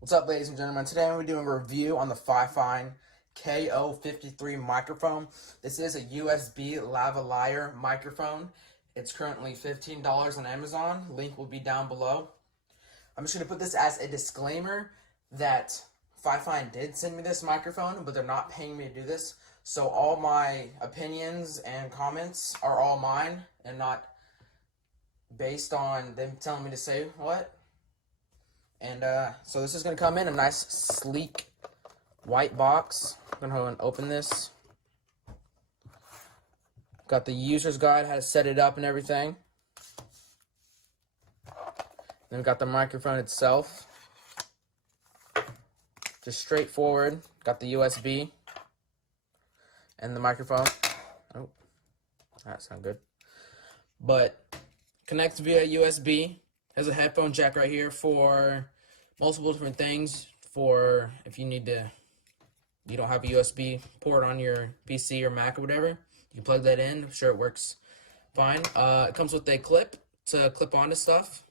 What's up, ladies and gentlemen? Today I'm going to be doing a review on the FiFine K053 microphone. This is a USB lavalier microphone. It's currently $15 on Amazon. Link will be down below. I'm just going to put this as a disclaimer that FiFine did send me this microphone, but they're not paying me to do this. So all my opinions and comments are all mine and not based on them telling me to say what. And so this is going to come in a nice, sleek, white box. I'm going to go and open this. Got the user's guide, how to set it up and everything. Then we've got the microphone itself. Just straightforward. Got the USB and the microphone. Oh, that sounds good. But connects via USB. Has a headphone jack right here for multiple different things. For if you need to, you don't have a USB port on your PC or Mac or whatever, you can plug that in. I'm sure it works fine. It comes with a clip to clip onto stuff.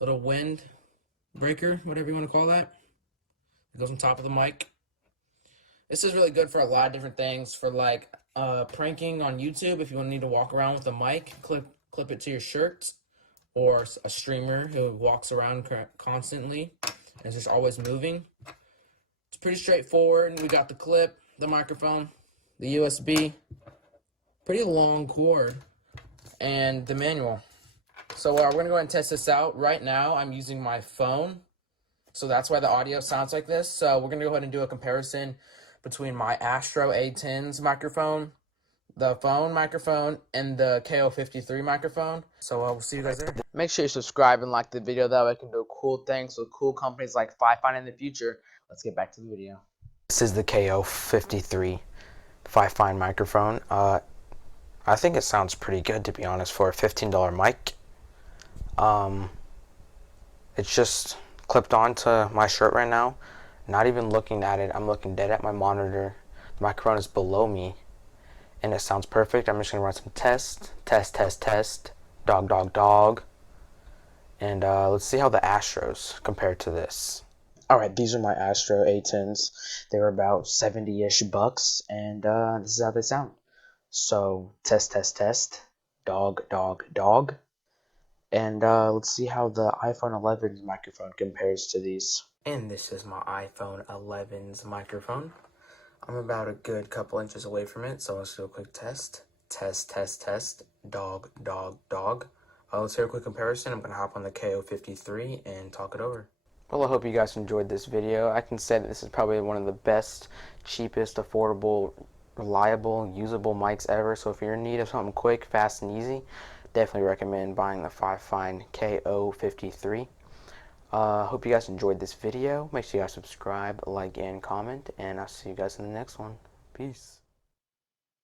Little wind breaker, whatever you want to call that. It goes on top of the mic. This is really good for a lot of different things. For like pranking on YouTube, if you need to walk around with a mic, clip it to your shirt. Or a streamer who walks around constantly and is just always moving. It's pretty straightforward. We got the clip, the microphone, the USB, pretty long cord, and the manual. So we're going to go ahead and test this out. Right now, I'm using my phone, so that's why the audio sounds like this. So we're going to go ahead and do a comparison between my Astro A10's microphone, the phone microphone, and the K053 microphone. So we'll see you guys there. Make sure you subscribe and like the video. That way I can do cool things with cool companies like FiFine in the future. Let's get back to the video. This is the K053 FiFine microphone. I think it sounds pretty good, to be honest, for a $15 mic. It's just clipped onto my shirt right now. Not even looking at it. I'm looking dead at my monitor. The microphone is below me. And it sounds perfect. I'm just going to run some tests. Test. Dog, dog, dog. And let's see how the Astros compare to this. Alright, these are my Astro A10s. They were about 70-ish bucks. And this is how they sound. So, test. Dog, dog, dog. And let's see how the iPhone 11's microphone compares to these. And this is my iPhone 11's microphone. I'm about a good couple inches away from it, so let's do a quick test. Test. Dog, dog, dog. Let's hear a quick comparison. I'm going to hop on the K053 and talk it over. Well, I hope you guys enjoyed this video. I can say that this is probably one of the best, cheapest, affordable, reliable, usable mics ever. So if you're in need of something quick, fast, and easy, definitely recommend buying the FiFine K053. Hope you guys enjoyed this video. Make sure you guys subscribe, like, and comment, and I'll see you guys in the next one. Peace.